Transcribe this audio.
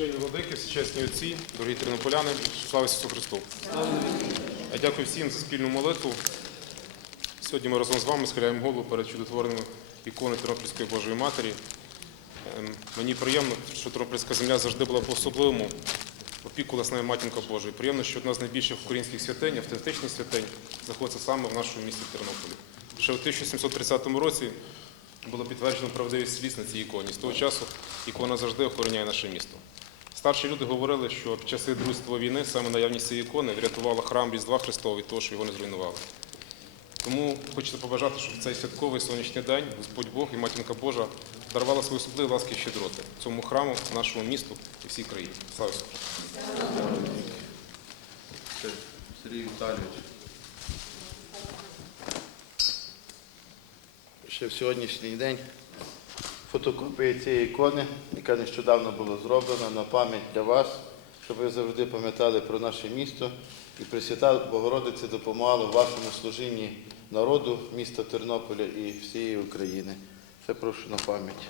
Священні владики, всечесні отці, дорогі тернополяни, слава Ісусу Христу! Я дякую всім за спільну молитву. Сьогодні ми разом з вами схиляємо голову перед чудотворними іконою Тернопільської Божої Матері. Ем, Мені приємно, що Тернопільська земля завжди була по-особливому опікувалася матінка Божою. Приємно, що одна з найбільших українських святинь, автентичних святинь, знаходиться саме в нашому місті Тернополі. Ще у 1730 році було підтверджено правдивість сліз на цій іконі. З того часу ікона завжди охороняє наше місто. Старші люди говорили, що під часи Друзької війни саме наявність цієї ікони врятувала храм Різдва Христова від того, що його не зруйнували. Тому хочеться побажати, щоб цей святковий сонячний день Господь Бог і Матінка Божа дарувала свої особливі ласки і щедроти цьому храму, нашому місту і всій країні. Слава Ісусу! Сергій Віталійович. Ще в сьогоднішній день фотокопія цієї ікони, яка нещодавно була зроблена на пам'ять для вас, щоб ви завжди пам'ятали про наше місто і Пресвята Богородиця допомагала в вашому служінні народу міста Тернополя і всієї України. Це прошу на пам'ять.